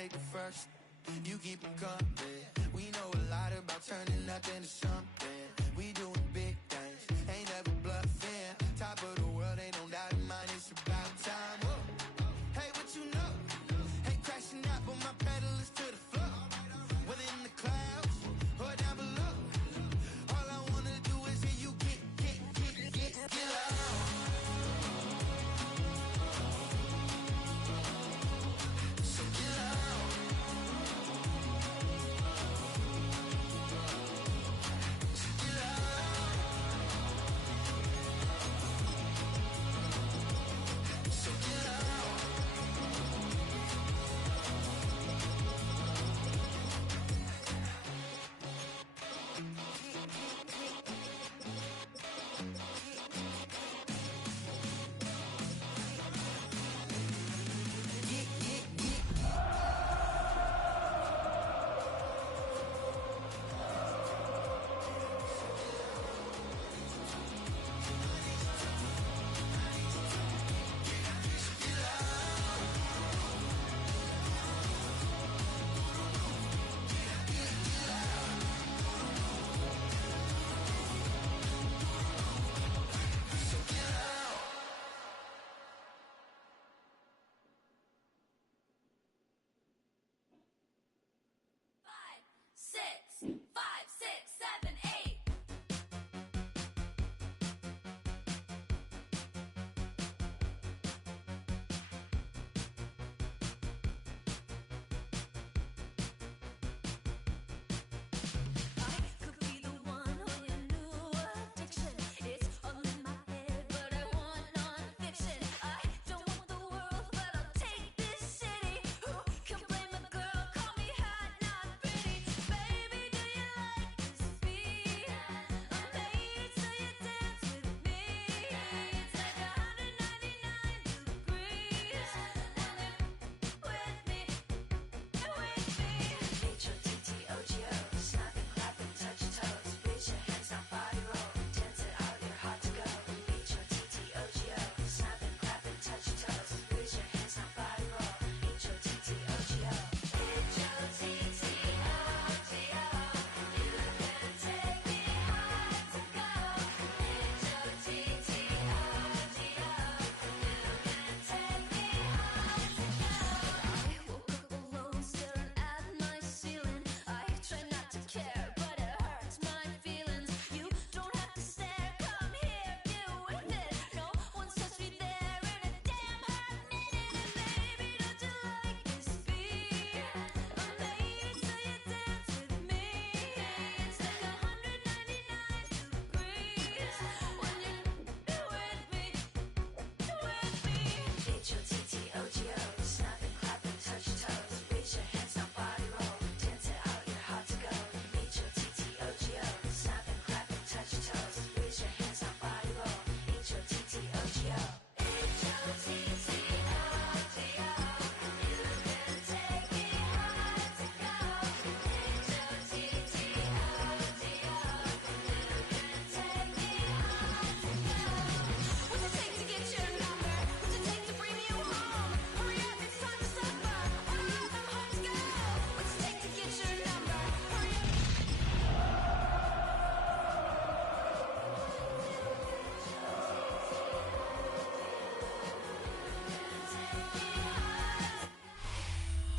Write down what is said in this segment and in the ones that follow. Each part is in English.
take the first. You keep them coming. We know a lot about turning nothing to something. We doing big things, ain't never bluffing. Top of the world, ain't no doubt in mine. It's about time. Whoa. Hey, what you know? Hey, crashing out, but my pedal is to the floor. Whether in the clouds or down below, all I wanna do is hear you get loud. So get loud.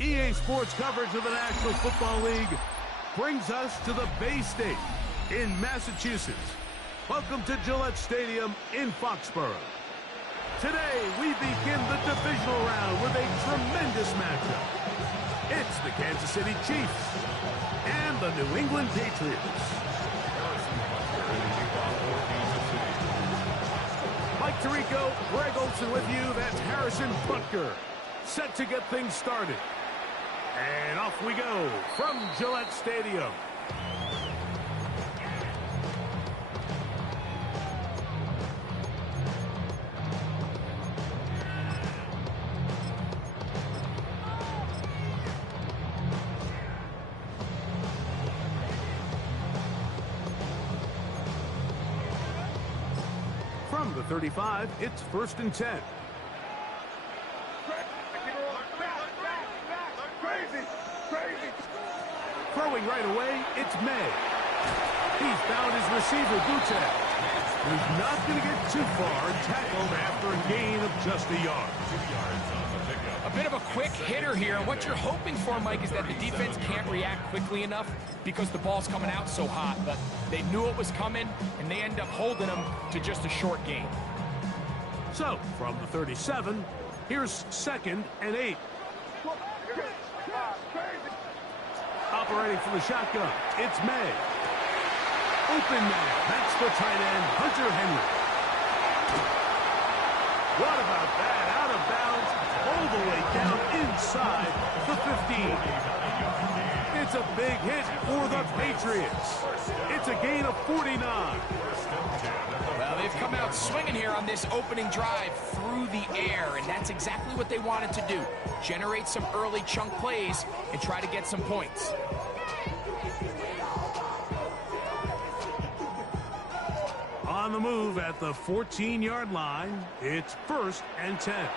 EA Sports coverage of the National Football League brings us to the Bay State in Massachusetts. Welcome to Gillette Stadium in Foxborough. Today, we begin the divisional round with a tremendous matchup. It's the Kansas City Chiefs and the New England Patriots. Mike Tirico, Greg Olson with you. That's Harrison Butker, set to get things started. And off we go from Gillette Stadium. From the 35, it's 1st and 10. Throwing right away, it's May. He's found his receiver, Butek. He's not going to get too far, tackled after a gain of just a yard. 2 yards on the pickup. A bit of a quick hitter here, and what you're hoping for, Mike, is that the defense can't react quickly enough because the ball's coming out so hot. But they knew it was coming, and they end up holding them to just a short gain. So, from the 37, here's 2nd and 8. Operating from the shotgun, it's May. Open man, that's the tight end, Hunter Henry. What about that? Out of bounds, all the way down inside the 15. It's a big hit for the Patriots. It's a gain of 49. Well, they've come out swinging here on this opening drive through the air, and that's exactly what they wanted to do. Generate some early chunk plays and try to get some points. On the move at the 14-yard line, it's 1st and 10.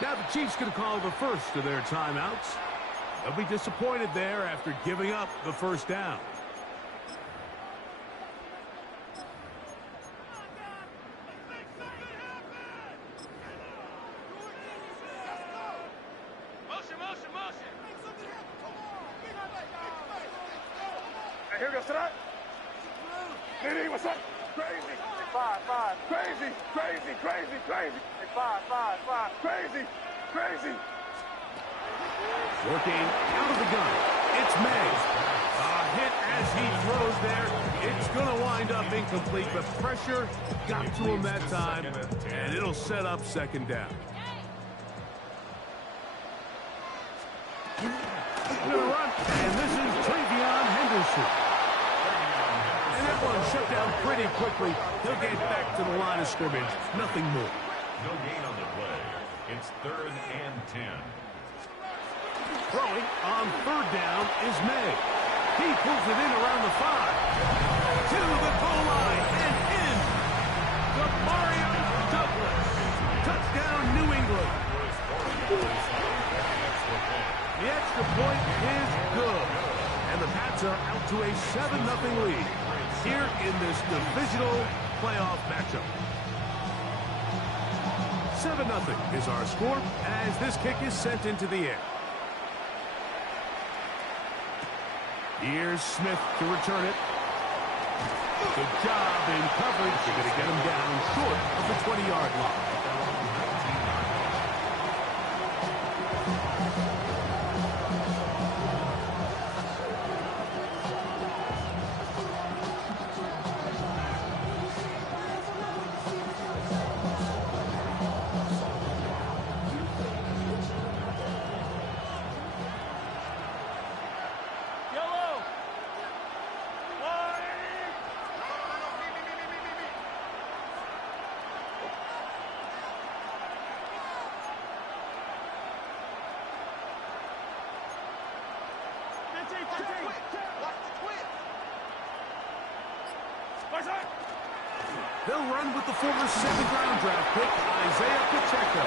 Now the Chiefs going to call the first of their timeouts. They'll be disappointed there after giving up the first down. Here goes to that. Diddy, what's up? Crazy. 5. Crazy. Hey, 5. Crazy. Working out of the gun. It's May. A hit as he throws there. It's going to wind up incomplete, but pressure got to him that time, and it'll set up 2nd down. Gonna run, and this is Travion Henderson. And that one shut down pretty quickly. He'll get back to the line of scrimmage. Nothing more. No gain on the play. It's 3rd and 10. Throwing on 3rd down is May. He pulls it in around the 5. To the goal line and in. To Mario Douglas. Touchdown, New England. The extra point is good. And the Pats are out to a 7-0 lead here in this divisional playoff matchup. 7-0 is our score as this kick is sent into the air. Here's Smith to return it. Good job in coverage. They're going to get him down short of the 20-yard line. They'll run with the former 7th-round draft pick, Isaiah Pacheco.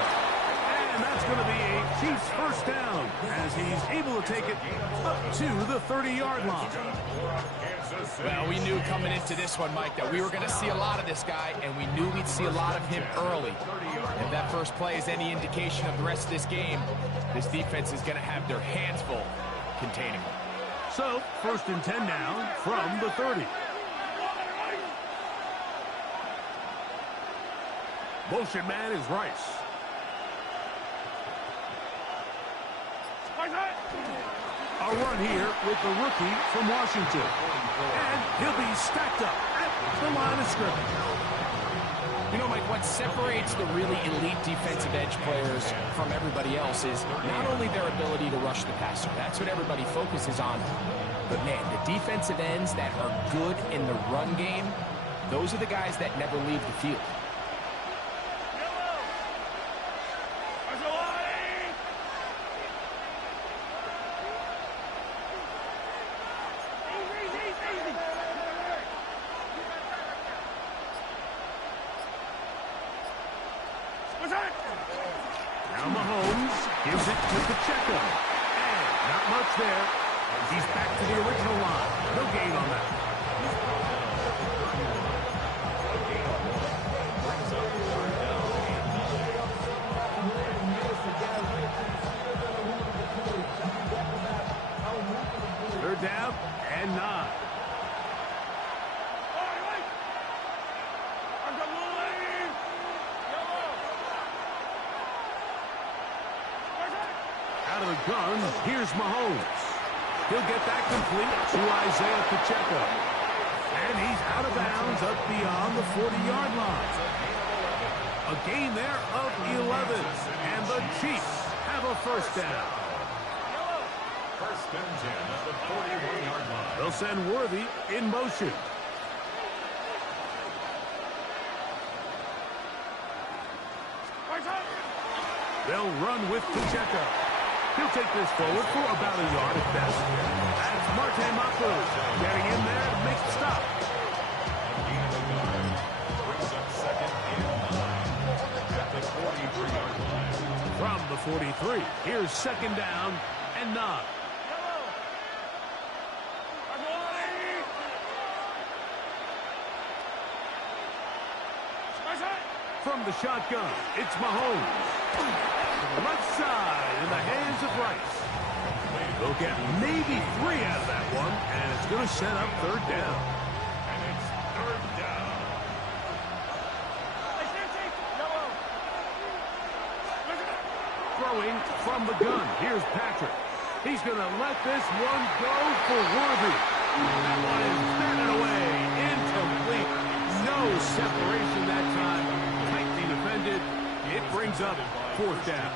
And that's going to be a Chiefs first down as he's able to take it up to the 30-yard line. Well, we knew coming into this one, Mike, that we were going to see a lot of this guy, and we knew we'd see a lot of him early. If that first play is any indication of the rest of this game, this defense is going to have their hands full containing him. So, 1st and 10 now from the 30. Motion man is Rice. A run here with the rookie from Washington. And he'll be stacked up at the line of scrimmage. You know, Mike, what separates the really elite defensive edge players from everybody else is not only their ability to rush the passer. That's what everybody focuses on. But, man, the defensive ends that are good in the run game, those are the guys that never leave the field. Now Mahomes gives it to Pacheco. And Not much there. He's back to the original line. No gain on that. Third down and 9. Out of the gun, here's Mahomes. He'll get that complete to Isaiah Pacheco. And he's out of bounds up beyond the 40-yard line. A gain there of 11. And the Chiefs have a first down. First and 10 at the 41-yard line. They'll send Worthy in motion. They'll run with Pacheco. He'll take this forward for about a yard at best. That's Marte Mapu getting in there to make the stop. Brings up second and 9 at the 43-yard line. From the 43, here's second down and 9. From the shotgun, it's Mahomes. To the left side in the hands of Rice. They'll get maybe 3 out of that one, and it's going to set up third down. And it's third down. Throwing from the gun, here's Patrick. He's going to let this one go for Worthy. That one is batted away, incomplete. No separation that time. Tightly defended. It brings up fourth down.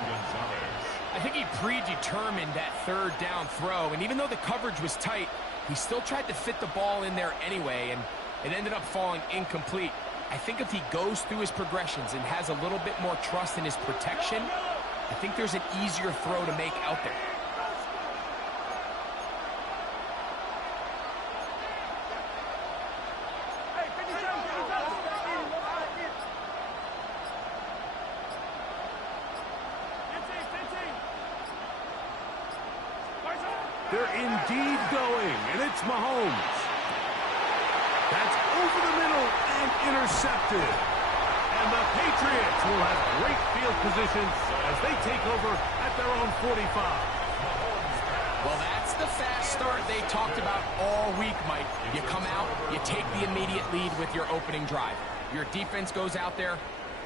I think he predetermined that third down throw, and even though the coverage was tight, he still tried to fit the ball in there anyway, and it ended up falling incomplete. I think if he goes through his progressions and has a little bit more trust in his protection, I think there's an easier throw to make out there. They're indeed going, and it's Mahomes. That's over the middle and intercepted. And the Patriots will have great field position as they take over at their own 45. Well, that's the fast start they talked about all week, Mike. You come out, you take the immediate lead with your opening drive. Your defense goes out there,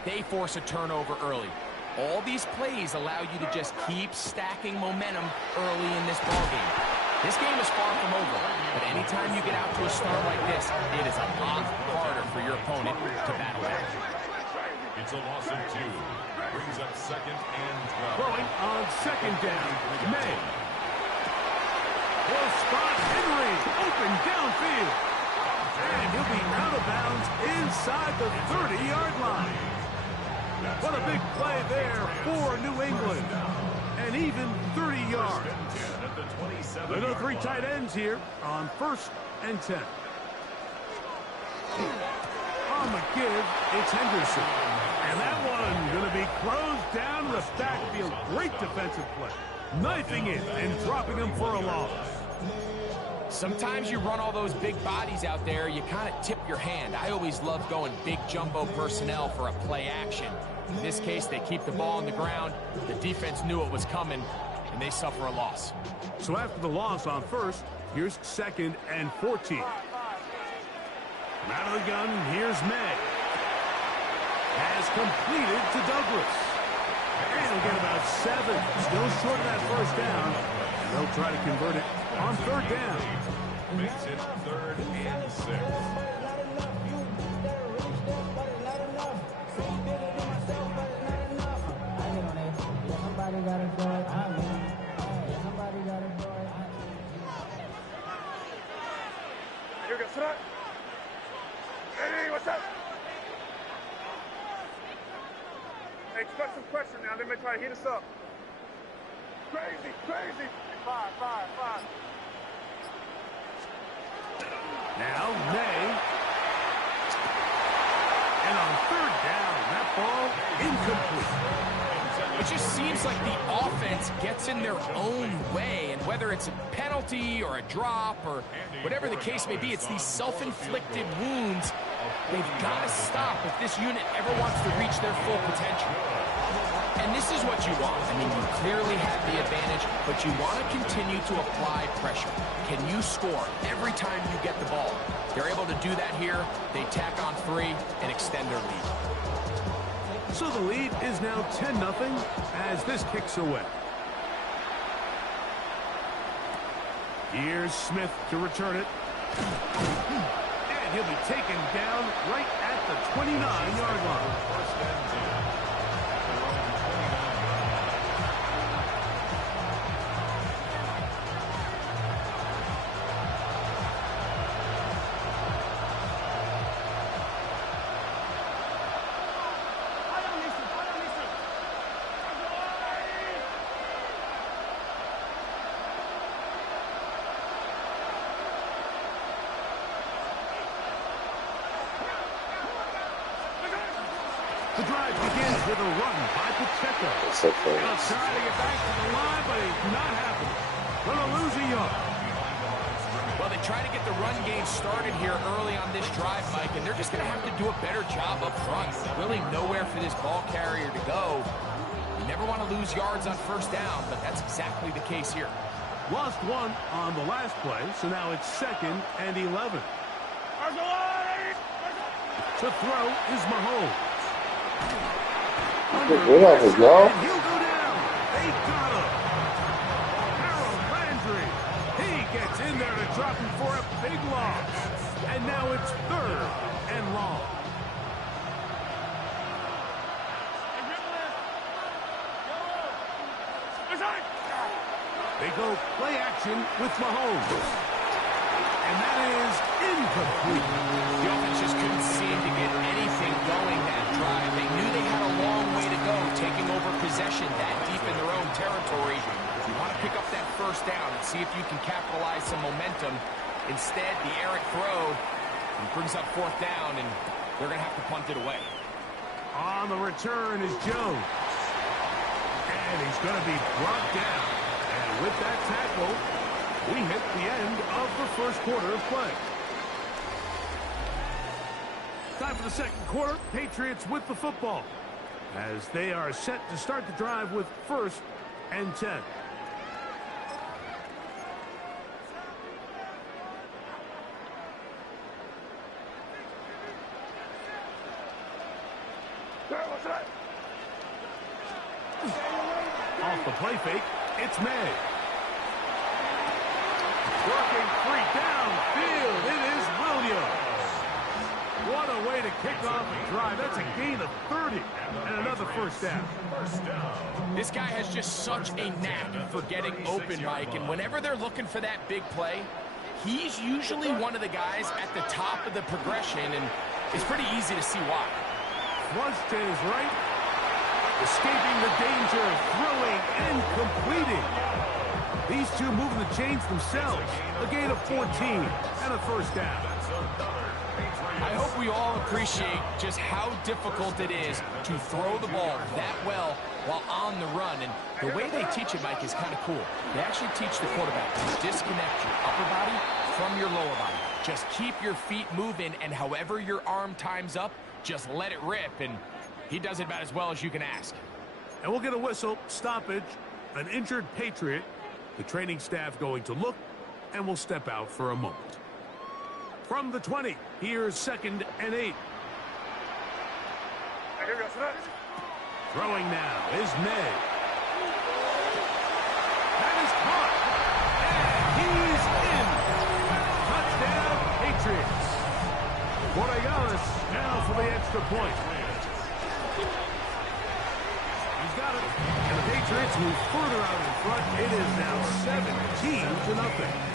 they force a turnover early. All these plays allow you to just keep stacking momentum early in this ballgame. This game is far from over, but anytime you get out to a start like this, it is a lot harder for your opponent to battle back. It's a loss of 2. Brings up second and 12. Throwing on second down, May. Will spot Henry open downfield. And he'll be out of bounds inside the 30-yard line. What a big play there for New England. And even 30 yards. There are 3 tight ends here on first and 10. On the give, it's Henderson. And that one going to be closed down to the backfield. Great defensive play. Knifing it and dropping him for a loss. Sometimes you run all those big bodies out there, you kind of tip your hand. I always love going big jumbo personnel for a play action. In this case, they keep the ball on the ground. The defense knew it was coming, and they suffer a loss. So after the loss on first, here's second and 14. Out of the gun, here's May. Has completed to Douglas. And he'll get about 7. Still short of that first down. And they'll try to convert it on third down. Makes it third and 6. Here we go, sit up. Hey, what's up? Hey, expect some pressure now. They may try to hit us up. Crazy, crazy. 5. Now May. And on third down, that ball incomplete. It just seems like the offense gets in their own way, and whether it's a penalty or a drop or whatever the case may be, it's these self-inflicted wounds they've got to stop if this unit ever wants to reach their full potential. And this is what you want. I mean, you clearly have the advantage, but you want to continue to apply pressure. Can you score every time you get the ball? They're able to do that here. They tack on 3 and extend their lead. So the lead is now 10-0 as this kicks away. Here's Smith to return it. And he'll be taken down right at the 29-yard line. First and 10. The drive begins with a run by Michejack. So close. He'll try to get back to the line, but it's not happening. Gonna lose a yard. Well, they try to get the run game started here early on this drive, Mike, and they're just going to have to do a better job up front. Really nowhere for this ball carrier to go. You never want to lose yards on first down, but that's exactly the case here. Lost 1 on the last play, so now it's 2nd and 11. To throw is Mahomes. Good off his ball. And he'll go down. They got him. Harold Landry. He gets in there to drop him for a big loss. And now it's 3rd and long. They go play action with Mahomes. And that is incomplete. The offense just couldn't seem to get anything going that drive. They knew they had a long way to go, taking over possession that deep in their own territory. You want to pick up that first down and see if you can capitalize some momentum. Instead, the errant throw brings up 4th down, and they're going to have to punt it away. On the return is Jones. And he's going to be brought down. And with that tackle, we hit the end of the first quarter of play. Time for the second quarter. Patriots with the football as they are set to start the drive with 1st and 10. Off the play fake, it's May. Working free downfield, it is Williams. What a way to kick off the drive. That's a gain of 30 and another first down. This guy has just such a knack for getting open, Mike, and whenever they're looking for that big play, he's usually one of the guys at the top of the progression, and it's pretty easy to see why. Flush to his right, escaping the danger, throwing and completing. These two moving the chains themselves. A gain of 14 and a first down. I hope we all appreciate just how difficult it is to throw the ball that well while on the run. And the way they teach it, Mike, is kind of cool. They actually teach the quarterback to disconnect your upper body from your lower body. Just keep your feet moving, and however your arm times up, just let it rip. And he does it about as well as you can ask. And we'll get a whistle, stoppage, an injured Patriot. The training staff going to look, and will step out for a moment. From the 20, here's 2nd and 8. Throwing now is May. That is caught. And he's in. Touchdown, Patriots. Borregas now for the extra point. He's got it. And the Patriots move further out in front. It is now 17-0.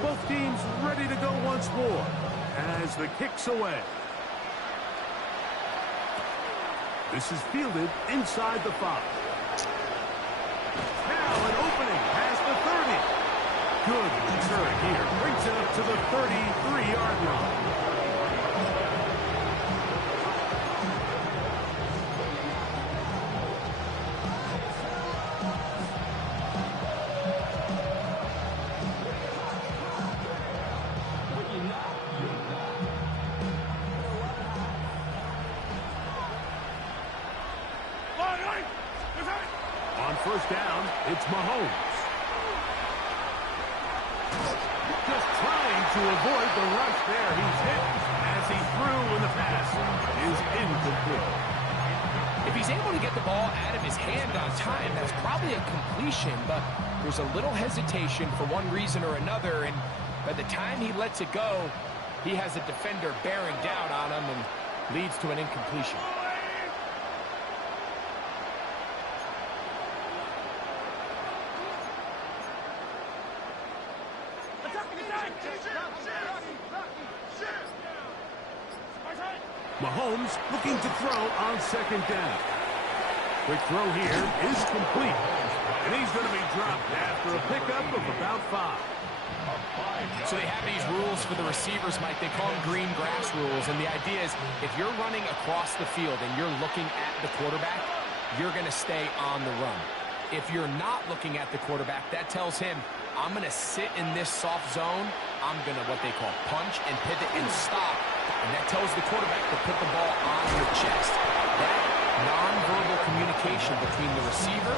Both teams ready to go once more as the kick's away. This is fielded inside the 5. Now an opening past the 30. Good return here. Brings it up to the 33-yard line. On first down, it's Mahomes. Just trying to avoid the rush there. He's hit as he threw, and the pass is incomplete. If he's able to get the ball out of his hand on time, that's probably a completion, but there's a little hesitation for one reason or another, and by the time he lets it go, he has a defender bearing down on him and leads to an incompletion. Mahomes looking to throw on second down. Quick throw here is complete. And he's going to be dropped after a pickup of about 5. So they have these rules for the receivers, Mike. They call them green grass rules. And the idea is if you're running across the field and you're looking at the quarterback, you're going to stay on the run. If you're not looking at the quarterback, that tells him, I'm going to sit in this soft zone. I'm going to what they call punch and pivot and stop. And that tells the quarterback to put the ball on your chest. That nonverbal communication between the receiver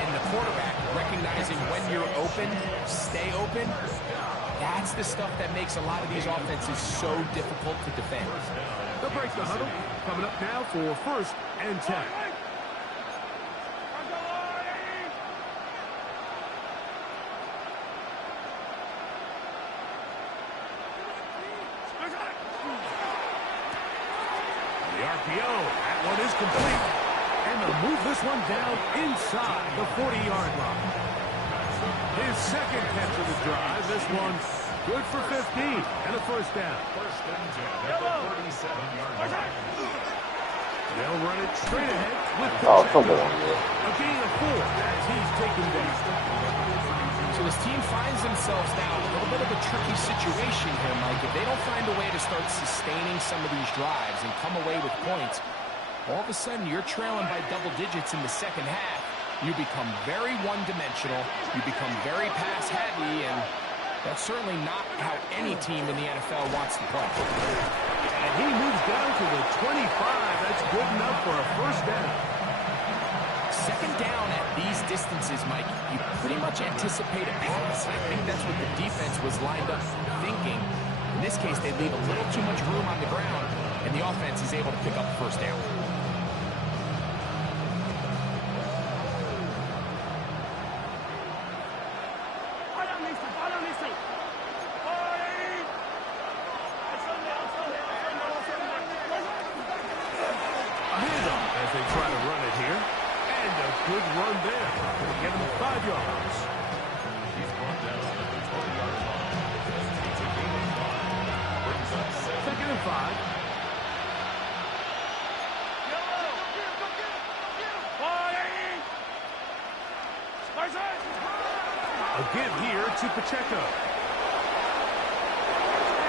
and the quarterback, recognizing when you're open, stay open, that's the stuff that makes a lot of these offenses so difficult to defend. They'll break the huddle. Coming up now for first and 10. That one is complete. And they'll move this one down inside the 40-yard line. His second catch of the drive. This one good for 15 and a first down. First and 10 at the 37-yard line. They'll run it straight ahead with come on. a gain of 4 as he's taken down. So this team finds themselves now in a little bit of a tricky situation here, Mike. If they don't find a way to start sustaining some of these drives and come away with points, all of a sudden you're trailing by double digits in the second half. You become very one-dimensional. You become very pass-heavy, and that's certainly not how any team in the NFL wants to play. And he moves down to the 25. That's good enough for a first down. Second down at these distances, Mike, you pretty much anticipate a pass. I think that's what the defense was lined up thinking. In this case, they leave a little too much room on the ground, and the offense is able to pick up the first down. A handoff as they try to run it here. And a good run there. Going to get him 5 yards. He's brought down at the 20-yard line. He's a gain of 5. Brings up Second and 5. A give here to Pacheco.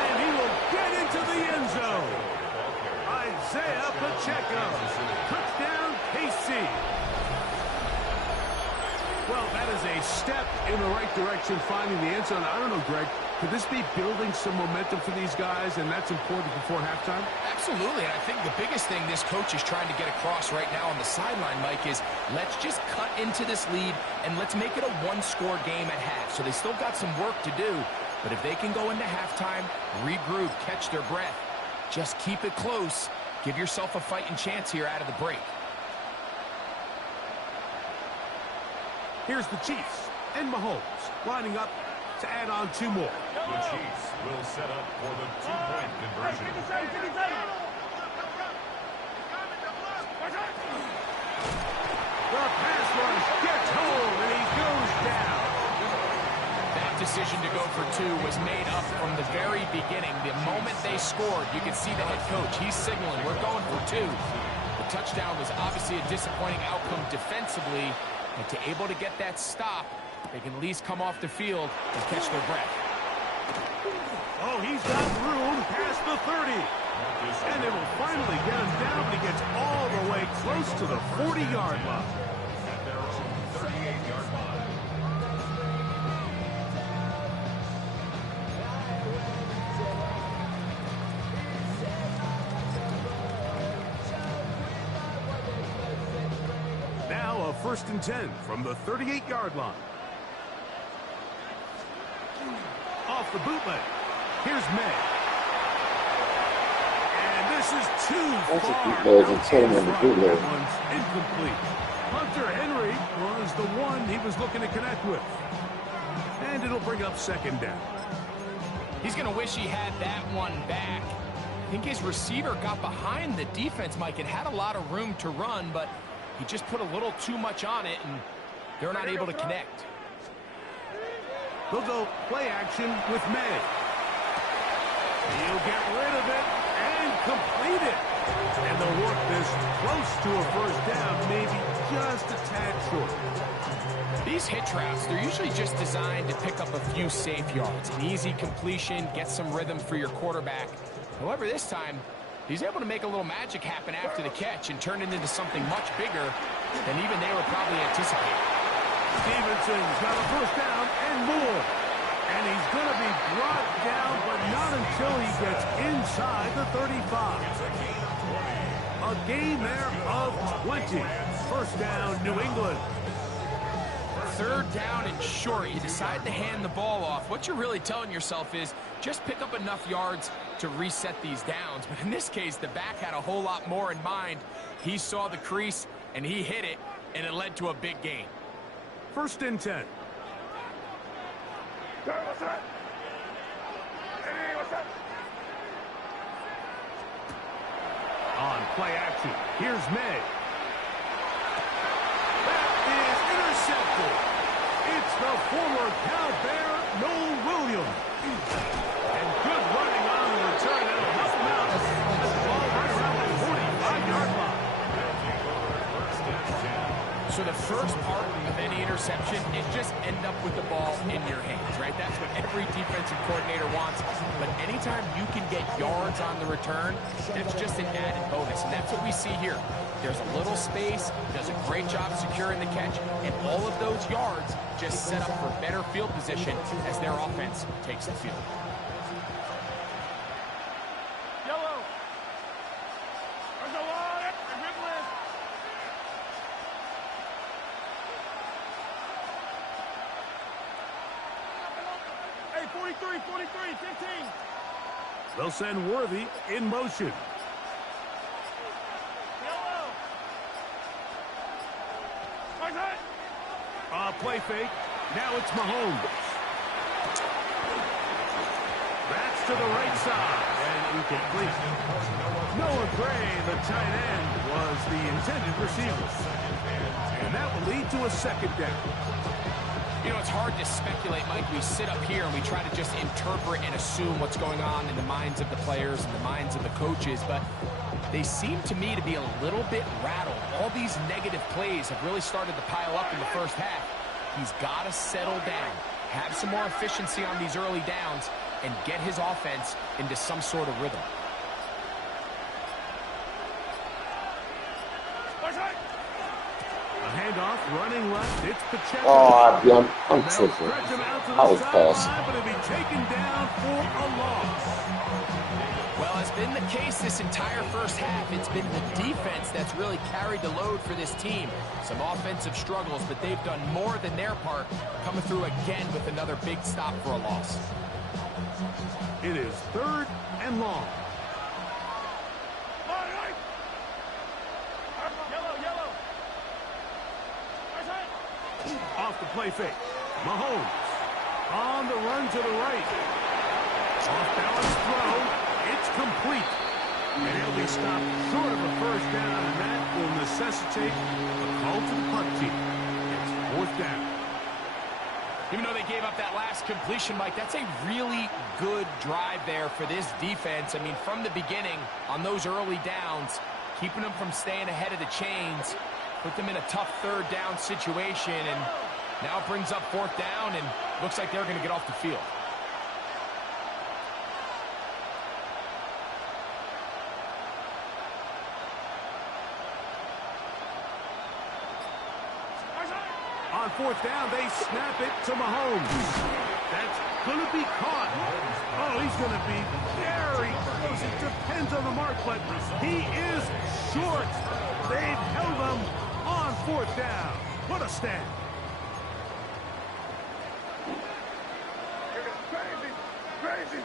And he will get into the end zone. Isaiah Pacheco. Touchdown, KC. Well, that is a step in the right direction, finding the end zone. I don't know, Greg, could this be building some momentum for these guys, and that's important before halftime? Absolutely, and I think the biggest thing this coach is trying to get across right now on the sideline, Mike, is let's just cut into this lead, and let's make it a one-score game at half. So they still got some work to do, but if they can go into halftime, regroup, catch their breath, just keep it close, give yourself a fighting chance here out of the break. Here's the Chiefs and Mahomes lining up to add on 2 more. The Chiefs will set up for the 2-point conversion. The pass rush gets home, and he goes down. That decision to go for 2 was made up from the very beginning. The moment they scored, you could see the head coach. He's signaling, we're going for 2. The touchdown was obviously a disappointing outcome defensively, And to able to get that stop, they can at least come off the field and catch their breath. Oh, he's got room past the 30. And it will finally get him down when he gets all the way close to the 40-yard line. At their own 38-yard line. Now a 1st and 10 from the 38-yard line. Off the bootleg. Here's May. And this is too far. That one's incomplete. Hunter Henry was the one he was looking to connect with. And it'll bring up 2nd down. He's going to wish he had that one back. I think his receiver got behind the defense, Mike, and had a lot of room to run, but he just put a little too much on it, and they're not able to connect. They'll go play action with May. He'll get rid of it and complete it. And they'll work this close to a 1st down, maybe just a tad short. These hitch routes, they're usually just designed to pick up a few safe yards. An easy completion, get some rhythm for your quarterback. However, this time, he's able to make a little magic happen after the catch and turn it into something much bigger than even they were probably anticipating. Stevenson's got a 1st down and more. And he's going to be brought down, but not until he gets inside the 35. A gain there of 20. 1st down, New England. 3rd down and short. You decide to hand the ball off. What you're really telling yourself is just pick up enough yards to reset these downs. But in this case, the back had a whole lot more in mind. He saw the crease, and he hit it, and it led to a big gain. 1st and 10. What's that? Hey, what's that? On play action, here's May. That is intercepted. It's the former Cal Bear, Noel Williams. And good running on the return. That'll help him out. That's the ball right around the 45-yard line. So the first part of any interception is just end up with the ball in your hands, right? That's what every defensive coordinator wants. But anytime you can get yards on the return, that's just an added bonus. And that's what we see here. There's a little space, does a great job securing the catch, and all of those yards just set up for better field position as their offense takes the field. Yellow. There's a lot of dribbling. Hey, 43, 15. They'll send Worthy in motion. Yellow. What's that? Play fake. Now it's Mahomes. That's to the right side. And incomplete. Noah Gray, the tight end, was the intended receiver. And that will lead to a 2nd down. You know, it's hard to speculate, Mike. We sit up here and we try to just interpret and assume what's going on in the minds of the players and the minds of the coaches, but they seem to me to be a little bit rattled. All these negative plays have really started to pile up in the 1st half. He's got to settle down, have some more efficiency on these early downs, and get his offense into some sort of rhythm. A handoff, running left. It's Michejack. Oh, I'm tripping. I was passing. But it'll be taken down for a loss. Well, it's been the case this entire 1st half. It's been the defense that's really carried the load for this team. Some offensive struggles, but they've done more than their part, coming through again with another big stop for a loss. It is 3rd and long. Yellow. Off the play fake. Mahomes on the run to the right. Off balance throw. It's complete. And he'll be stopped short of a 1st down, and that will necessitate a call to the punt team. It's 4th down. Even though they gave up that last completion, Mike, that's a really good drive there for this defense. I mean, from the beginning, on those early downs, keeping them from staying ahead of the chains, Put them in a tough third down situation, and now it brings up fourth down, and looks like they're going to get off the field. On fourth down, they snap it to Mahomes. That's going to be caught. Oh, he's going to be very close. It depends on the mark, but he is short. They've held him on fourth down. What a stand. Crazy, crazy.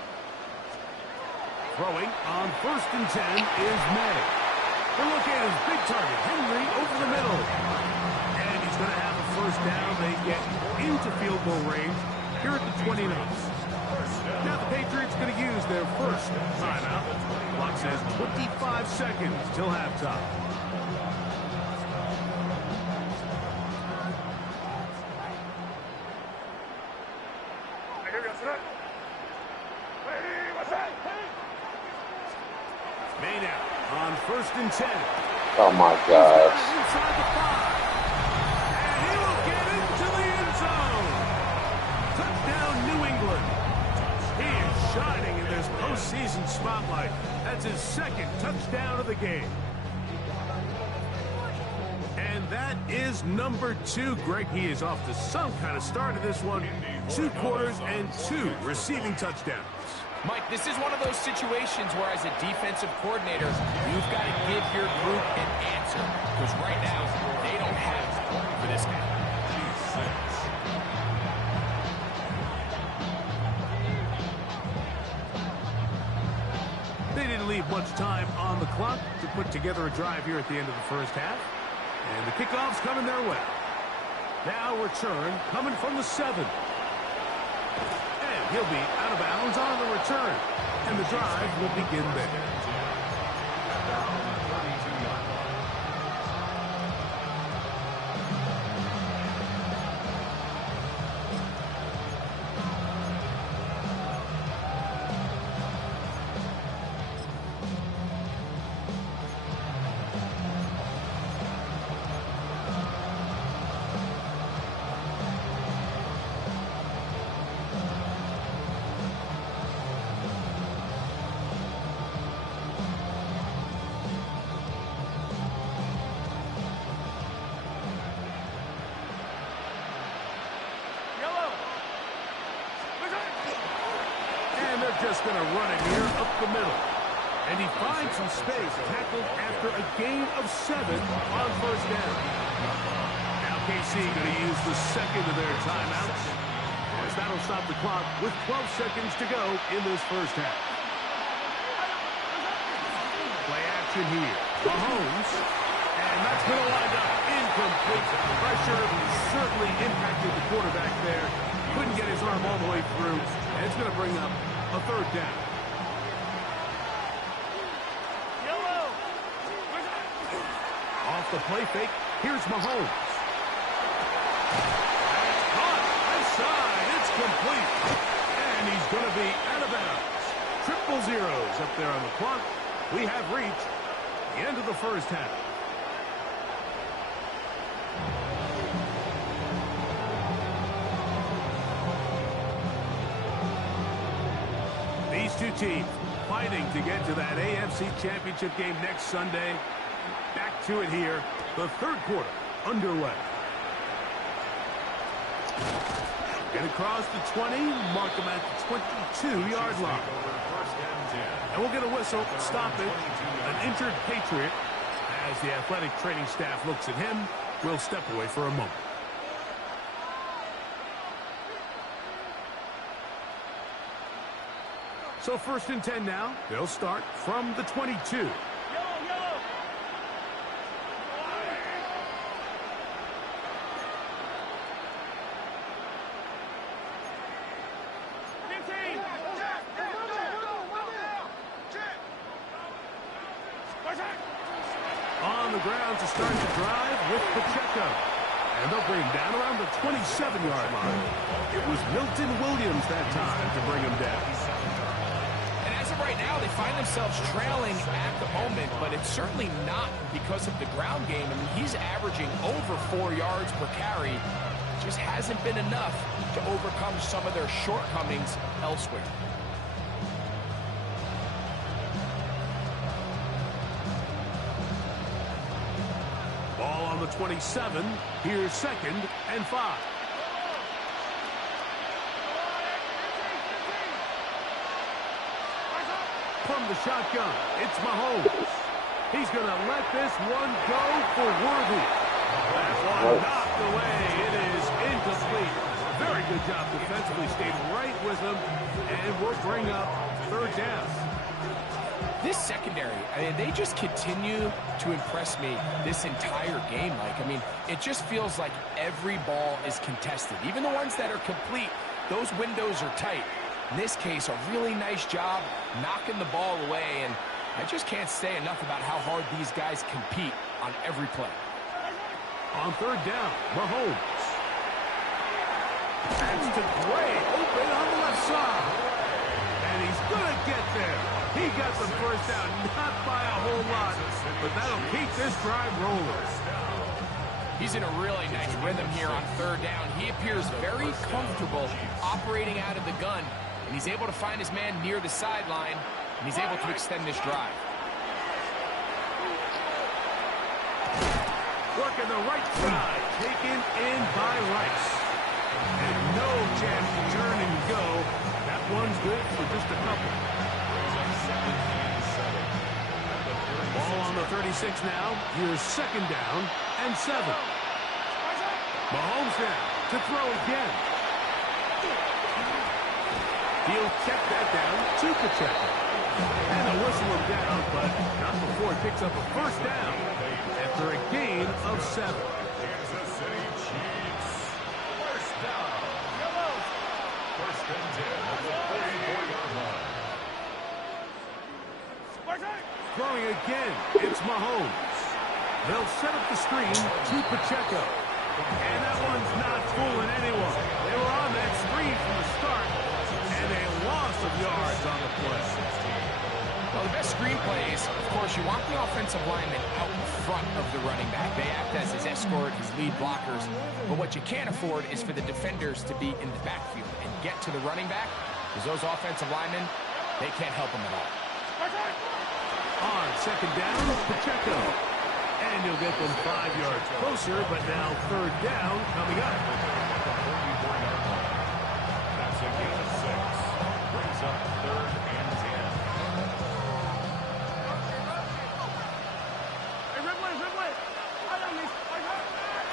Throwing on 1st and 10 is May. The look at his big target, Henry, over the middle. And he's going to have a first down. They get into field goal range here at the 29. Now the Patriots going to use their first timeout. Clock says 25 seconds till halftime. May now on 1st and 10. Oh my gosh. Inside the 5. And he will get into the end zone. Touchdown, New England. He is shining in this postseason spotlight. That's his second touchdown of the game. And that is number 2. Greg, he is off to some kind of start in this one. 2 quarters and 2 receiving touchdowns. Mike, this is one of those situations where as a defensive coordinator, you've got to give your group an answer. Because right now, they don't have it for this game. They didn't leave much time on the clock to put together a drive here at the end of the first half. And the kickoff's coming their way. Now return coming from the 7. He'll be out of bounds on the return, and the drive will begin there. Just going to run it here up the middle. And he finds some space, tackled after a gain of 7 on first down. Now KC going to use the second of their timeouts, as that'll stop the clock with 12 seconds to go in this first half. Play action here. Mahomes. And that's going to wind up incomplete. Pressure certainly impacted the quarterback there. Couldn't get his arm all the way through. And it's going to bring up a third down. Off the play fake, here's Mahomes. That's caught. Inside, it's complete. And he's going to be out of bounds. Triple zeros up there on the clock. We have reached the end of the first half. These two teams fighting to get to that AFC Championship game next Sunday. Back to it here. The third quarter underway. Get across the 20, mark them at the 22-yard line. And we'll get a whistle, stop it. An injured Patriot. As the athletic training staff looks at him, we'll step away for a moment. So 1st and 10 now. They'll start from the 22. On the ground to start the drive with Michejack. And they'll bring him down around the 27-yard line. It was Milton Williams that time to bring him down. And as of right now, they find themselves trailing at the moment, but it's certainly not because of the ground game. I mean, he's averaging over 4 yards per carry. Just hasn't been enough to overcome some of their shortcomings elsewhere. Ball on the 27. Here's 2nd and 5. From the shotgun, it's Mahomes. He's going to let this one go for Worthy. That one knocked away. It is incomplete. Very good job defensively. Stayed right with him. And we'll bring up 3rd down. This secondary, I mean, they just continue to impress me this entire game, Mike. I mean, it just feels like every ball is contested. Even the ones that are complete, those windows are tight. In this case, a really nice job knocking the ball away, and I just can't say enough about how hard these guys compete on every play. On 3rd down, Mahomes. That's to Gray, open on the left side. And he's going to get there. He got the first down, not by a whole lot, but that'll keep this drive rolling. He's in a really nice rhythm here on 3rd down. He appears very comfortable operating out of the gun, and he's able to find his man near the sideline, and he's able to extend this drive. Working the right side, taken in by Rice. And no chance to turn and go. That one's good for just a couple. Ball on the 36 now. Here's 2nd down and 7. Mahomes now to throw again. He'll check that down to Michejack. And they'll whistle him down, but not before he picks up a 1st down after a gain of 7. Throwing again, it's Mahomes. They'll set up the screen to Pacheco. And that one's not fooling anyone. They were on that screen from the start, and a loss of yards on the play. Well, the best screen plays, of course, you want the offensive lineman out in front of the running back. They act as his escort, his lead blockers. But what you can't afford is for the defenders to be in the backfield and get to the running back, because those offensive linemen, they can't help him at all. On 2nd down, Pacheco. And you'll get them 5 yards closer, but now 3rd down coming up. That's a gain of 6. Brings up 3rd and 10.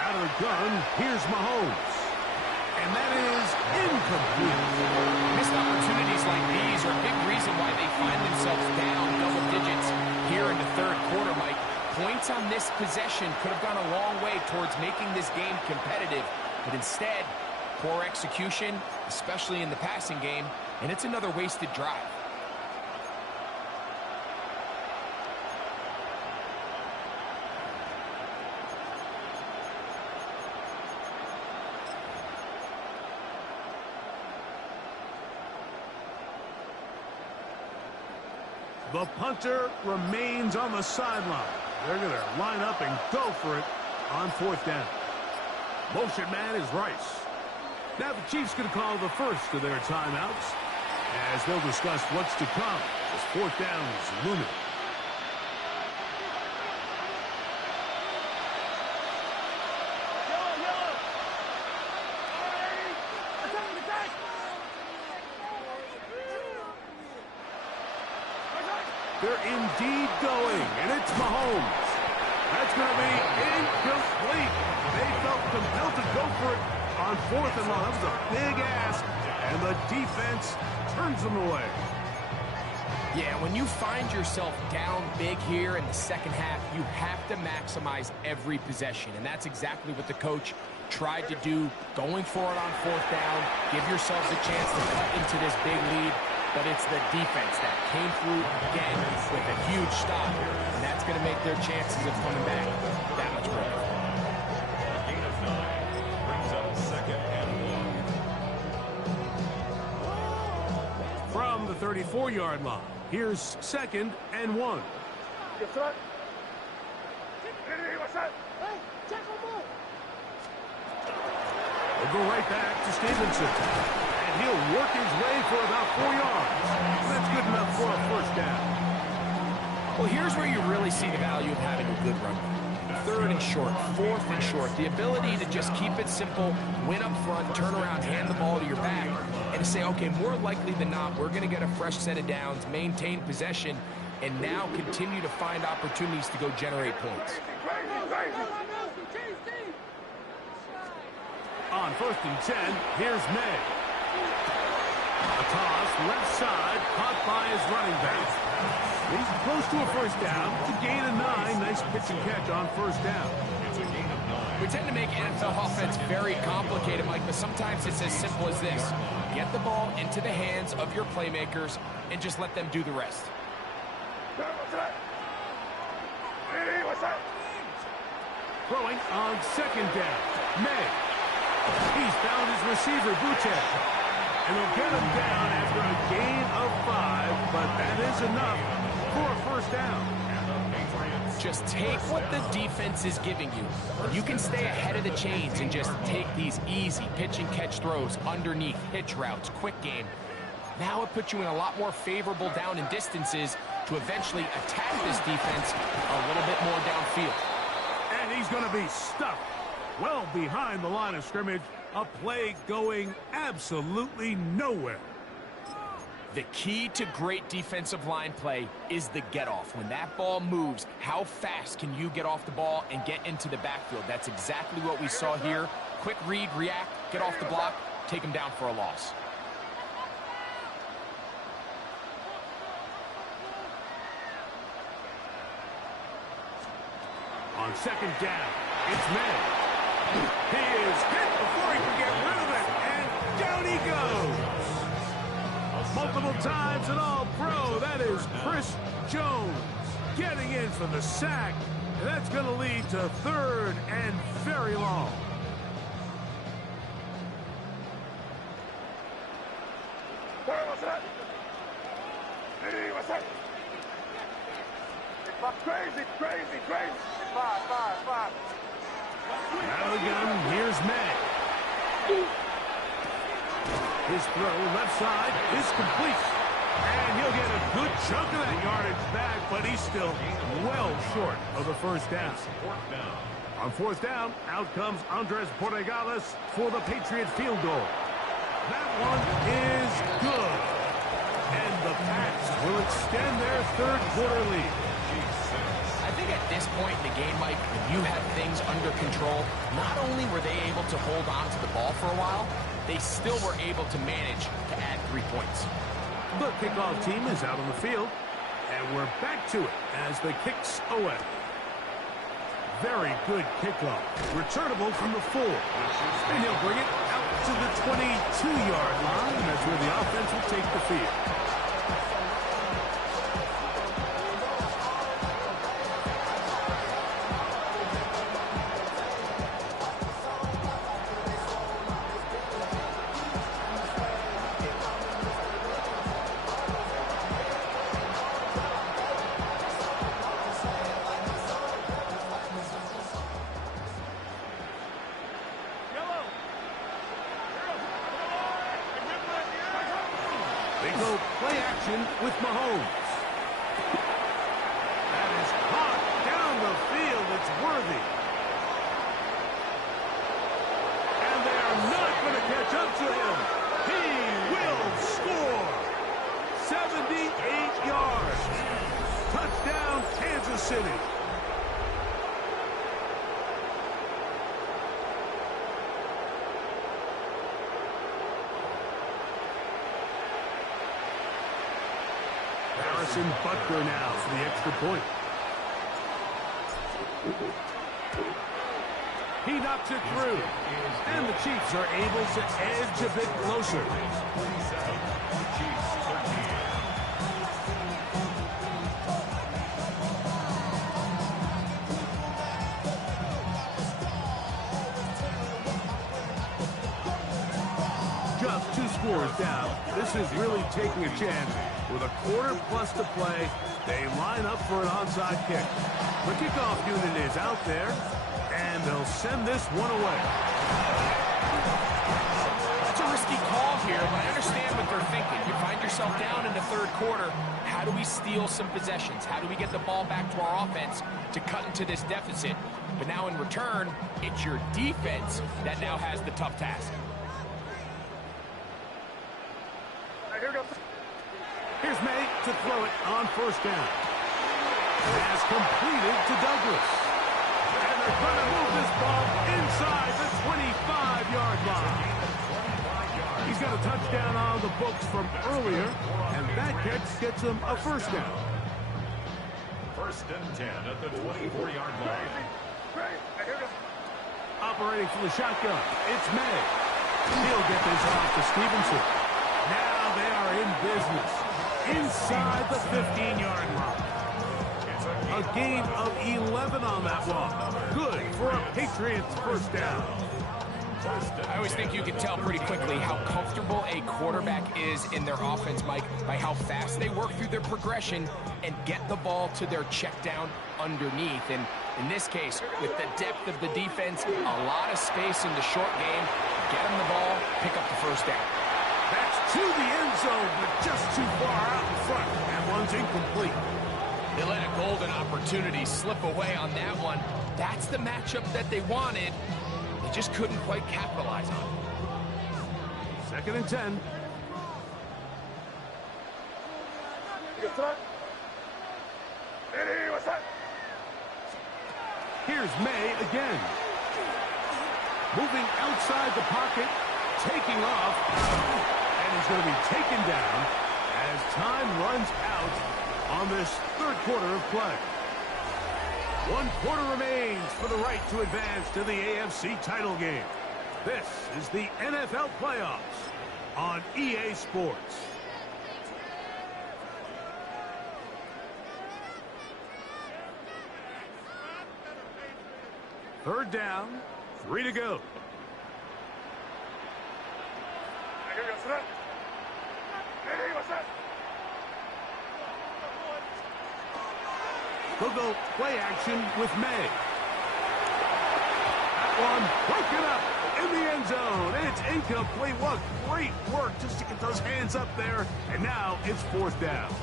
Out of the gun, here's Mahomes. And that is incomplete. Missed opportunities like these are a big reason why they find themselves down double digits here in the 3rd quarter, Mike. Points on this possession could have gone a long way towards making this game competitive, but instead, poor execution, especially in the passing game, and it's another wasted drive. The punter remains on the sideline. They're going to line up and go for it on 4th down. Motion man is Rice. Now the Chiefs going to call the first of their timeouts as they'll discuss what's to come as 4th down is looming. They're indeed going, and it's Mahomes. That's going to be incomplete. They felt compelled to go for it on 4th and long. That was a big ask, and the defense turns them away. Yeah, when you find yourself down big here in the 2nd half, you have to maximize every possession, and that's exactly what the coach tried to do, going for it on 4th down. Give yourselves a chance to cut into this big lead. But it's the defense that came through again with a huge stop, and that's going to make their chances of coming back that much better. A gain of 9 brings up 2nd and 1. From the 34-yard line, Here's 2nd and 1. Yes, sir. Hey, what's that? We'll go right back to Stevenson. And he'll work his way for about 4 yards. That's good enough for a first down. Well, here's where you really see the value of having a good run. 3rd and short, 4th and short. The ability to just keep it simple, win up front, turn around, hand the ball to your back, and to say, okay, more likely than not, we're going to get a fresh set of downs, maintain possession, and now continue to find opportunities to go generate points. On 1st and 10, here's May. A toss, left side, caught by his running back. He's close to a first down. It's a gain of 9. Nice pitch and catch on first down. We tend to make NFL offense very complicated, Mike, but sometimes it's as simple as this. Get the ball into the hands of your playmakers and just let them do the rest. Throwing on 2nd down. May. He's found his receiver, Butte. And they'll get him down after a gain of 5, but that is enough for a first down. Just take what the defense is giving you. You can stay ahead of the chains and just take these easy pitch and catch throws underneath, hitch routes, quick game. Now it puts you in a lot more favorable down and distances to eventually attack this defense a little bit more downfield. And he's going to be stuffed well behind the line of scrimmage. A play going absolutely nowhere. The key to great defensive line play is the get-off. When that ball moves, how fast can you get off the ball and get into the backfield? That's exactly what we saw here. Quick read, react, get off the block, take him down for a loss. On 2nd down, it's May. He is hit before he can get rid of it, and down he goes. Multiple times and all pro, that is Chris Jones getting in for the sack. And that's going to lead to 3rd and very long. What's that? Hey, what's that? Crazy. 5. Out of the gun, here's May. His throw left side is complete. And he'll get a good chunk of that yardage back, but he's still well short of the first down. On 4th down, out comes Andres Portegales for the Patriot field goal. That one is good. And the Pats will extend their 3rd quarter lead. I think at this point in the game, Mike, when you have things under control, not only were they able to hold on to the ball for a while, they still were able to manage to add 3 points. The kickoff team is out on the field, and we're back to it as the kicks away. Very good kickoff. Returnable from the 4. And he'll bring it out to the 22-yard line. That's where the offense will take the field. They go play action with Mahomes. That is caught down the field. It's worthy. And they are not going to catch up to him. He will score. 78 yards. Touchdown, Kansas City. Harrison Butker now for the extra point. He knocks it through. And the Chiefs are able to edge a bit closer. Just 2 scores score is down, this is really taking a chance. With a quarter plus to play, they line up for an onside kick. The kickoff unit is out there, and they'll send this one away. That's a risky call here, but I understand what they're thinking. You find yourself down in the third quarter. How do we steal some possessions? How do we get the ball back to our offense to cut into this deficit? But now in return, it's your defense that now has the tough task. Here's May to throw it on first down. Has completed to Douglas. And they're going to move this ball inside the 25-yard line. He's got a touchdown on the books from earlier, and that catch gets him a first down. First and 10 at the 24-yard line. Operating from the shotgun, it's May. He'll get this off to Stevenson. Now they are in business inside the 15-yard line. A gain of 11 on that one. Good for a Patriots first down. I always think you can tell pretty quickly how comfortable a quarterback is in their offense, Mike, by how fast they work through their progression and get the ball to their check down underneath. And in this case, with the depth of the defense, a lot of space in the short game, get them the ball, pick up the first down. That's to the end zone, but just too far out in front. That one's incomplete. They let a golden opportunity slip away on that one. That's the matchup that they wanted. They just couldn't quite capitalize on it. Second and 10. Here's May again. Moving outside the pocket, taking off, and he's going to be taken down as time runs out on this third quarter of play. 1 quarter remains for the right to advance to the AFC title game. This is the NFL playoffs on EA Sports. Third down, 3 to go. They'll go play action with May. That one broken up in the end zone. It's incomplete. What great work just to get those hands up there. And now it's fourth down.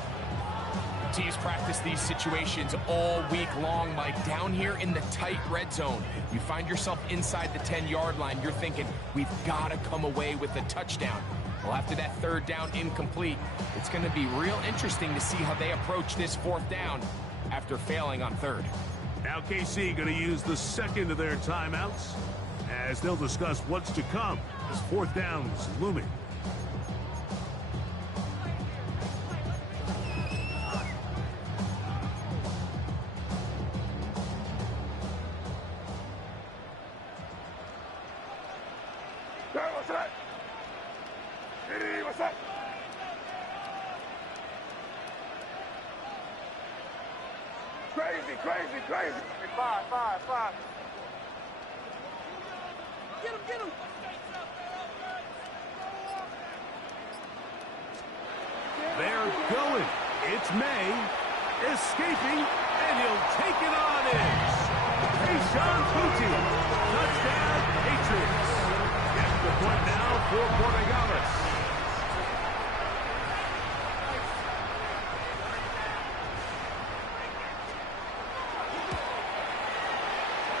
Teams practice these situations all week long, Mike. Down here in the tight red zone, you find yourself inside the 10-yard line. You're thinking, we've got to come away with a touchdown. Well, after that third down incomplete, it's going to be real interesting to see how they approach this fourth down after failing on third. Now KC going to use the second of their timeouts as they'll discuss what's to come as fourth down is looming. Crazy. 5. Get him. They're going. It's May escaping, and he'll take it on in. Tayshaun Pucci. Touchdown, Patriots. Get the point now for Borregales.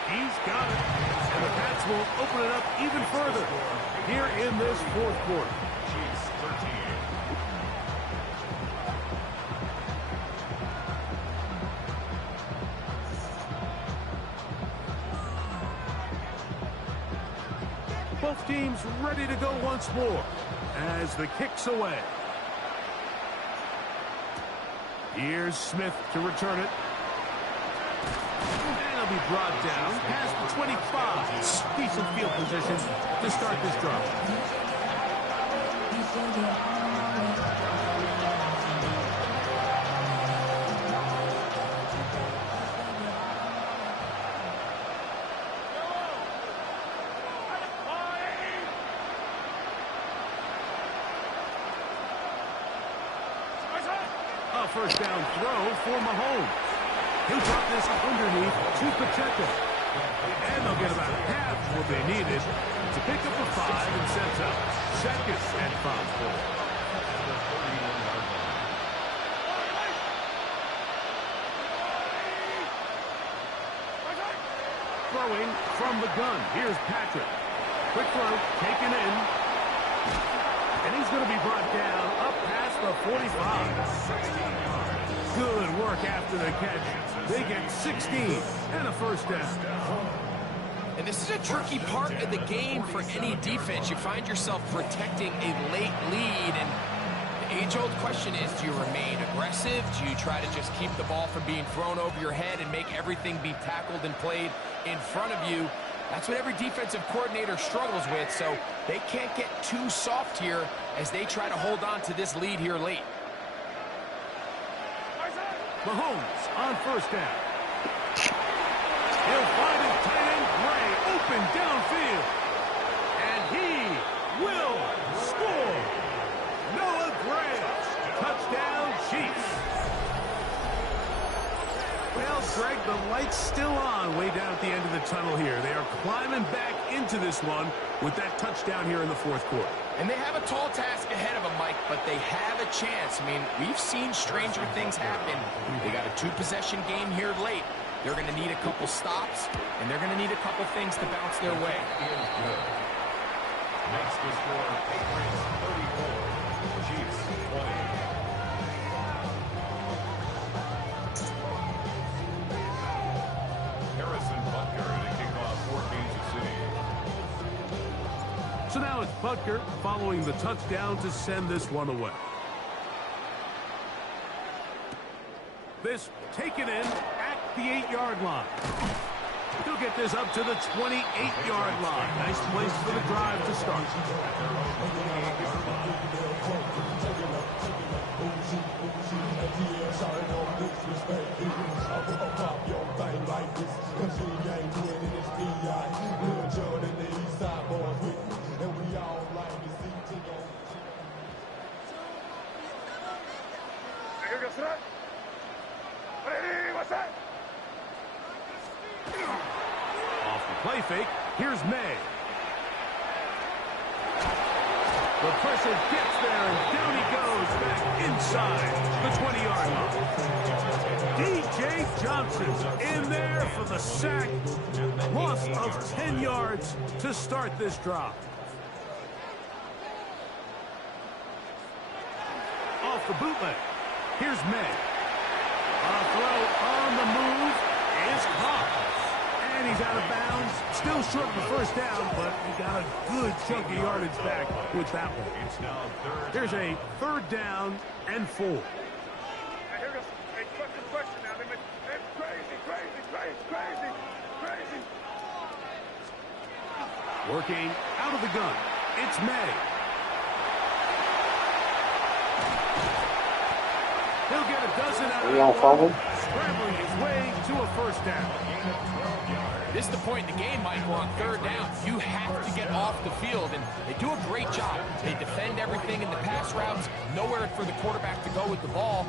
He's got it. And the Pats will open it up even further here in this fourth quarter. Chiefs 13. Both teams ready to go once more as the kick's away. Here's Smith to return it. And he'll be brought down past the 25. Decent field position to start this drive. a first down throw for Mahomes. He'll drop this underneath to Pacheco. And they'll get about half what they needed to pick up a 5 and sets up 2nd and 5. Throwing from the gun. Here's Patrick. Quick throw, taken in. And he's going to be brought down up past the 45. Good work after the catch. They get 16 and a first down. And this is a tricky part of the game for any defense. You find yourself protecting a late lead, and the age-old question is, do you remain aggressive? Do you try to just keep the ball from being thrown over your head and make everything be tackled and played in front of you? That's what every defensive coordinator struggles with, so they can't get too soft here as they try to hold on to this lead here late. Mahomes on first down. He'll find his tight end Gray open downfield. And he will score. Noah Gray. Touchdown Chiefs. Well, Greg, the light's still on way down at the end of the tunnel here. They are climbing back into this one with that touchdown here in the fourth quarter. And they have a tall task ahead of them, Mike, but they have a chance. I mean, we've seen stranger things happen. They got a 2-possession game here late. They're going to need a couple stops, and they're going to need a couple things to bounce their way. Next to score, Patriots 34, Chiefs 20. Harrison Butker to kick off for Kansas City. So now it's Butker following the touchdown to send this one away. This taken in at the 8-yard line. He'll get this up to the 28-yard line. Nice place for the drive to start. Off the play fake, here's May. The pressure gets there, and down he goes back inside the 20-yard line. DJ Johnson in there for the sack. Loss of 10 yards to start this drive. Off the bootleg, here's May. A throw on the move is caught. And he's out of bounds. Still short of the first down, but he got a good chunk of yardage back with that one. Here's a 3rd down and 4. Hey, here goes. Hey, question now. It's crazy. Working out of the gun. It's May. He'll get a dozen out of that one, scrambling his way to a first down. This is the point in the game, Mike, where on 3rd down, you have to get off the field, and they do a great job. They defend everything in the pass routes, nowhere for the quarterback to go with the ball,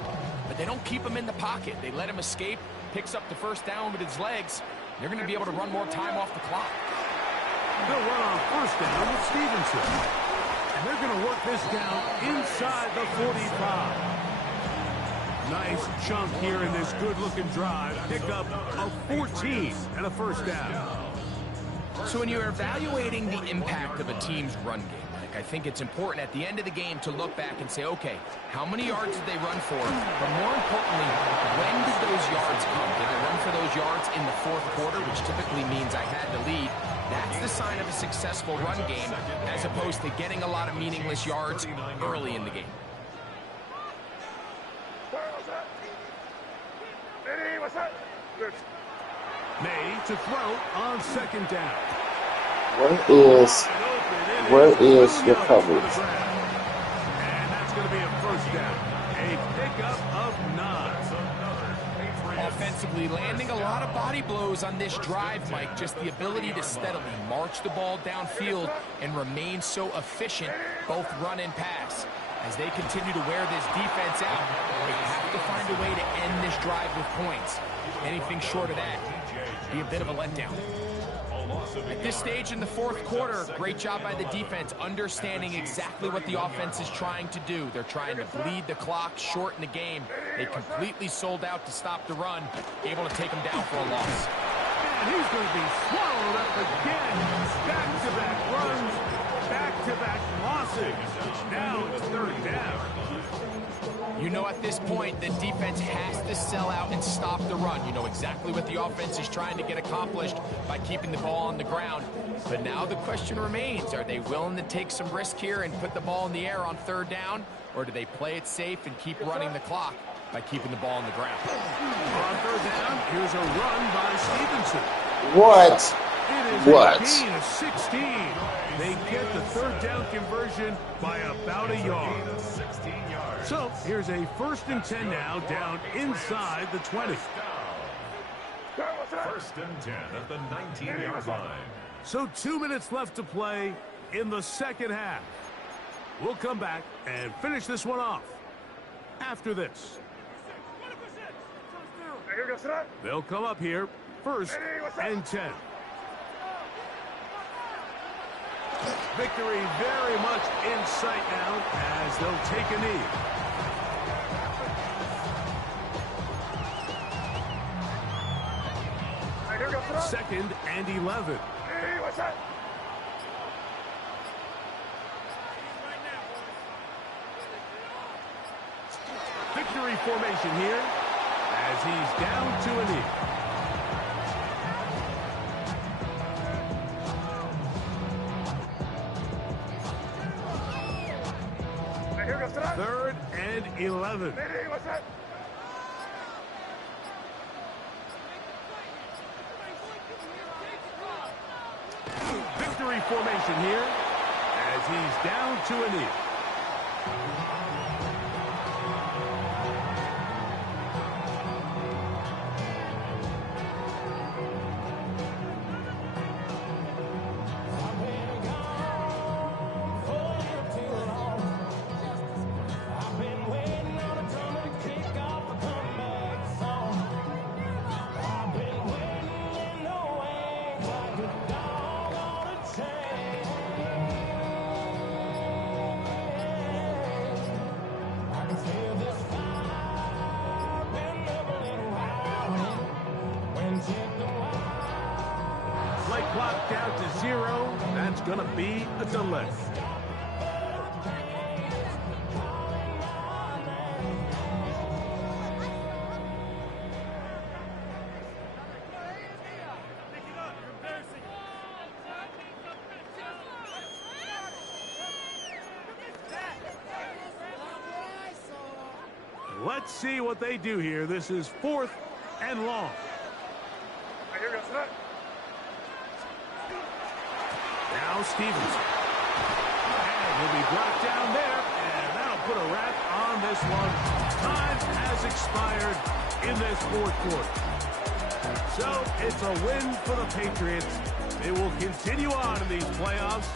but they don't keep him in the pocket. They let him escape, picks up the first down with his legs. They're going to be able to run more time off the clock. They'll run on first down with Stevenson. And they're going to work this down inside the 45. Nice chunk here in this good-looking drive. Pick up a 14 and a first down. So when you're evaluating the impact of a team's run game, Mike, I think it's important at the end of the game to look back and say, okay, how many yards did they run for? But more importantly, when did those yards come? Did they run for those yards in the fourth quarter, which typically means I had the lead? That's the sign of a successful run game, as opposed to getting a lot of meaningless yards early in the game. May to throw on 2nd down. Where is your coverage? And that's going to be a first down. A pickup of 9. Offensively, landing a lot of body blows on this drive, Mike. Just the ability to steadily march the ball downfield and remain so efficient, both run and pass. As they continue to wear this defense out, they have to find a way to end this drive with points. Anything short of that would be a bit of a letdown. At this stage in the fourth quarter, great job by the defense, understanding exactly what the offense is trying to do. They're trying to bleed the clock, shorten the game. They completely sold out to stop the run, able to take them down for a loss. And he's going to be swallowed up again. Back-to-back runs, back-to-back losses. Now it's third down. You know at this point, the defense has to sell out and stop the run. You know exactly what the offense is trying to get accomplished by keeping the ball on the ground. But now the question remains, are they willing to take some risk here and put the ball in the air on third down? Or do they play it safe and keep running the clock by keeping the ball on the ground? On third down, here's a run by Stevenson. What? It is What? a gain of 16. They get the third down conversion by about a yard. So here's a 1st and 10 now, down inside the 20. 1st and 10 at the 19-yard line. So 2 minutes left to play in the second half. We'll come back and finish this one off after this. They'll come up here, 1st and 10. Victory very much in sight now as they'll take a knee. Second and 11. Victory formation here as he's down to a knee. Third and 11. Victory formation here as he's down to a knee. Clock down to 0. That's going to be a delay. Let's see what they do here. This is 4th and long. Now Stevenson. And he'll be brought down there, and that'll put a wrap on this one. Time has expired in this fourth quarter. So it's a win for the Patriots. They will continue on in these playoffs.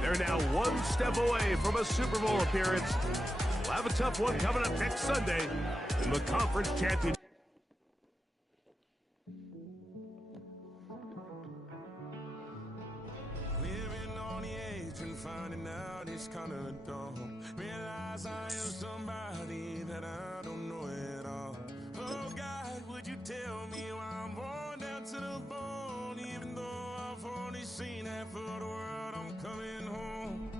They're now one step away from a Super Bowl appearance. We'll have a tough one coming up next Sunday in the Conference Championship. Finding out it's kind of dumb. Realize I am somebody that I don't know at all. Oh God, would you tell me why I'm born down to the bone? Even though I've only seen half of the world, I'm coming home.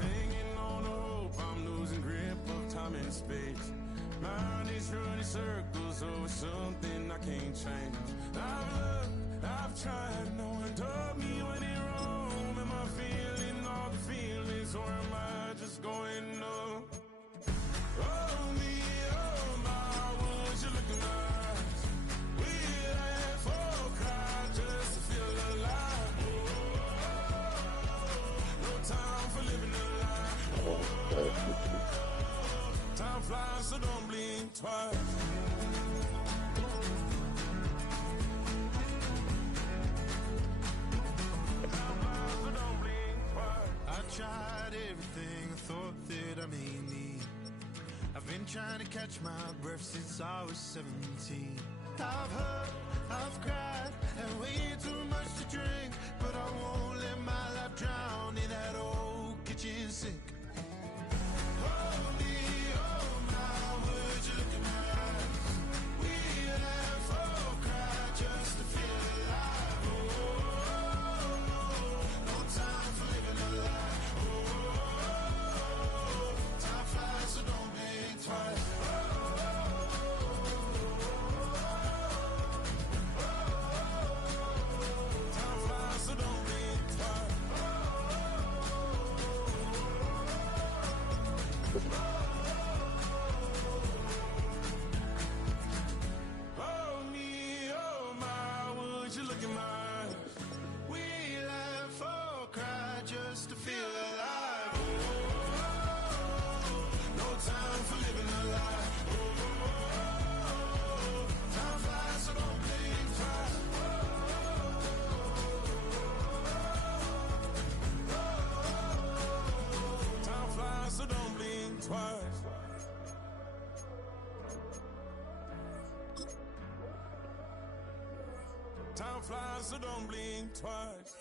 Hanging on to hope, I'm losing grip of time and space. Mind is running circles over something I can't change. I've looked, I've tried, no one told me when it wrong. Am I feeling all the feelings, or am I just going up? Oh me, oh my, would you look in my eyes? We laugh or cry just to feel alive. No time for living a lie. Time flies, so don't blink twice. I tried everything I thought that I may need. trying to catch my breath since I was 17. I've heard, I've cried, and way too much to drink, but I won't let my life drown in that old kitchen sink. Hold me, oh my, would you look in my eyes? We laugh or cry just to feel alive. Oh, no time for living a lie. Oh, time flies, so don't blink twice. Time flies, so don't blink twice.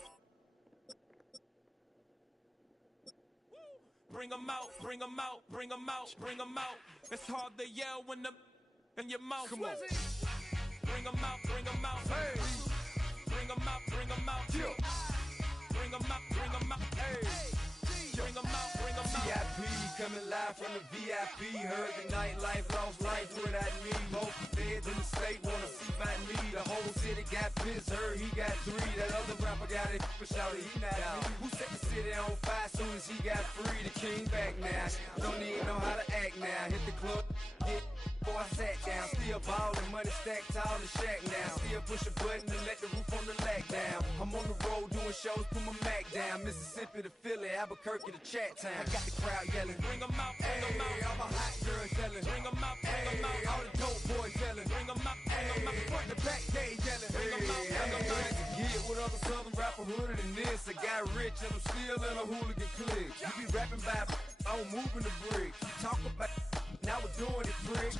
Bring 'em out, bring 'em out, bring 'em out, bring 'em out. It's hard to yell when the in your mouth. Come on. Bring 'em out, bring 'em out. Hey. Bring 'em out, bring 'em out. Yeah. Bring 'em out, bring 'em out. Hey. Bring 'em out, bring 'em out. VIP coming live from the VIP. Heard the nightlife, lost life without me. Both feds in the state wanna see by me. The whole city got pissed, heard he got 3. That other rapper got it, but shouted he not out. Who set the city on fire soon as he got free? The king back now. Don't even know how to act now. Hit the club, get before I sat down. Still ballin', money stacked tall in shack now. Still push a button and let the roof on the lag down. I'm on the road doing shows, put my Mac down. Mississippi to Philly, Albuquerque to Chat Town. I got the crowd yelling. Bring 'em out, bring 'em out. All my hot girls yelling. Bring 'em out, bring 'em out. All the dope boys yelling. Bring 'em out, bring 'em out. Front the back gate yelling. Bring 'em out, bring 'em out. Get with other southern rapper hooded than this. I got rich and I'm still in a hooligan clique. You be rapping by, I'm moving the brick. You talk about, now we're doing it, prick.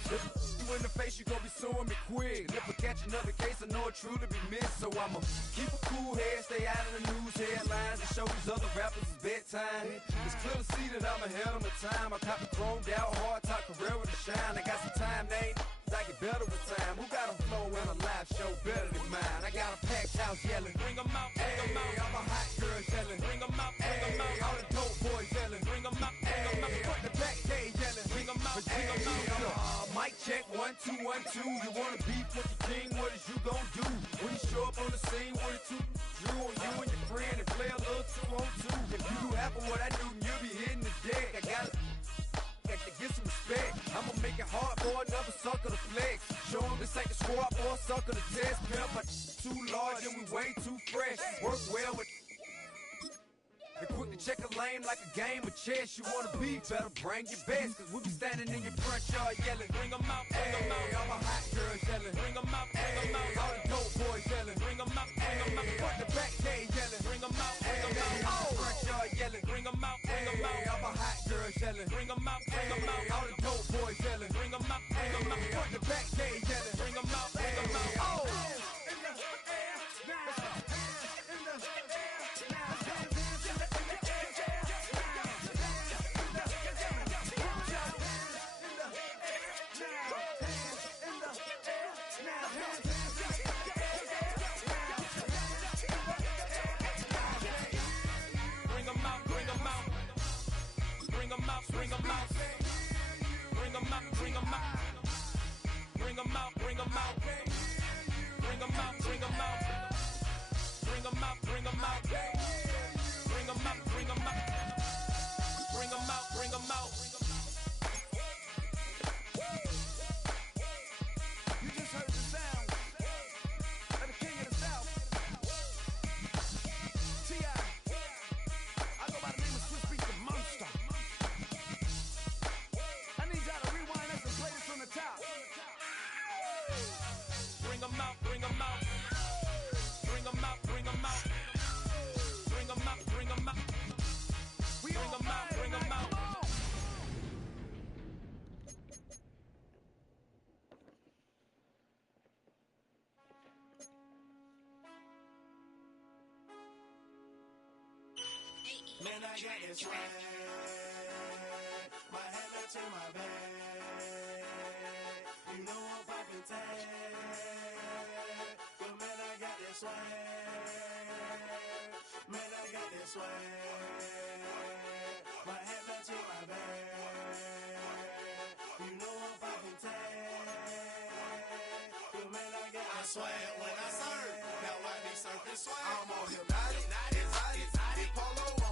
You in the face, you gon' be suing me quick. If I catch another case, I know it truly be missed. So I'ma keep a cool head, stay out of the news headlines, and show these other rappers it's bedtime. It's clear to see that I'm ahead of my time. I cop the chromed out, hard top career with a shine. I got some time, they ain't I get better with time. Who got a flow and a live show better than mine? I got a packed house yelling. Bring 'em out, bring 'em out. All my hot girls yelling. Bring 'em out, bring 'em out. All the dope boys yelling. Bring 'em out, bring 'em out. Front the back gate yelling. Bring 'em out, bring 'em out. Mic check 1 2 1 2. You wanna beef with the king? What is you gon' do when you show up on the scene with a 2 Drew on you and your friend and play a little 2 on 2? If you do half of what I do, you'll be hitting the deck. I gotta get some respect. I'ma make it hard for another sucker to flex. Show 'em this ain't the squad or a sucker to test. Pimp, my too large and we way too fresh. Work well with and quick to check a lane like a game of chess. You wanna be better, bring your best. Cause we be standing in your front yard yelling. Bring 'em out, bring 'em out. All my hot girls yelling. Bring 'em out, bring 'em out. All the dope boys yelling. Bring 'em out, bring 'em out. Front the back gate yelling. Bring 'em out, bring 'em out. Front yard yelling. Bring 'em out, bring 'em out. All my hot girls yelling. Bring 'em out, bring 'em out. All the dope boys yelling. Bring 'em out, bring 'em out. Front the back gate yelling. Bring 'em out, bring 'em out. Bring 'em out, bring 'em out. Bring 'em out, bring 'em out. Bring 'em out, bring 'em out. Bring 'em out, bring 'em out. Bring 'em out, bring 'em out. Bring 'em out, bring 'em out. Bring 'em out, bring 'em out. Bring 'em out, bring 'em out. You just heard the sound of the king of the South. T.I. I go by the name of Swiss Beat the Monster. I need y'all to rewind this and play this from the top. Bring 'em out, bring 'em out. Bring 'em out, bring 'em out. Bring 'em out, bring 'em out. Bring 'em out, bring 'em out. Man, I got that swag. My hat matching my bag. You know I'm poppin' tag. But man, I got that swag. Man, I got that swag. My hat matching my bag. You know I'm poppin' tag. But man, I got that swag when I serve. Now I be surfing swag. I'm on hypnotic, polo.